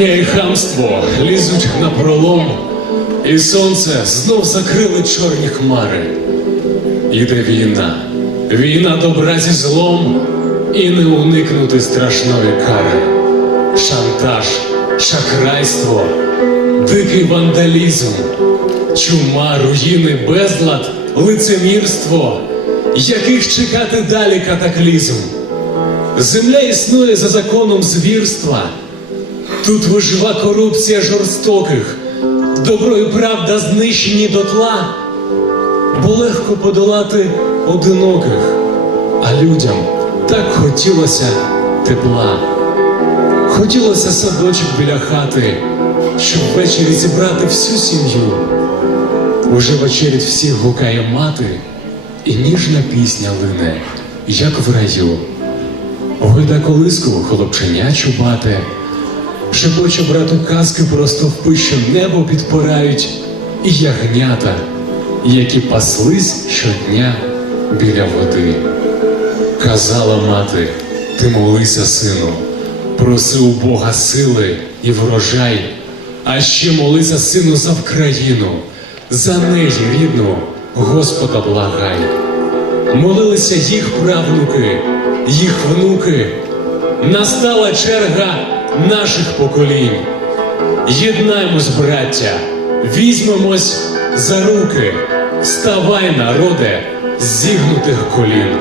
Брехня і хамство лізуть на пролом, і сонце знов закрили чорні хмари. Іде війна, війна добра зі злом, і не уникнути страшної кари. Шантаж, шахрайство, дикий вандалізм, чума, руїни, безлад, лицемірство, яких чекати далі катаклізм. Земля існує за законом звірства. Тут вижива корупція жорстоких, добро і правда знищені дотла, бо легко подолати одиноких, а людям так хотілося тепла. Хотілося садочок біля хати, щоб ввечері зібрати всю сім'ю. Уже вечерять всіх гукає мати, і ніжна пісня лине, як в раю. Гойда колиску хлопченя чубате, шепоче брату казки просто в пище небо підпирають, і ягнята, які паслись щодня біля води. Казала мати, ти молися, сину, проси у Бога сили і врожай, а ще молися, сину, за Вкраїну, за неї рідну, Господа благай. Молилися їх правнуки, їх внуки. Настала черга наших поколінь. Єднаймось, браття, візьмемось за руки. Вставай, народе, зігнутих колін.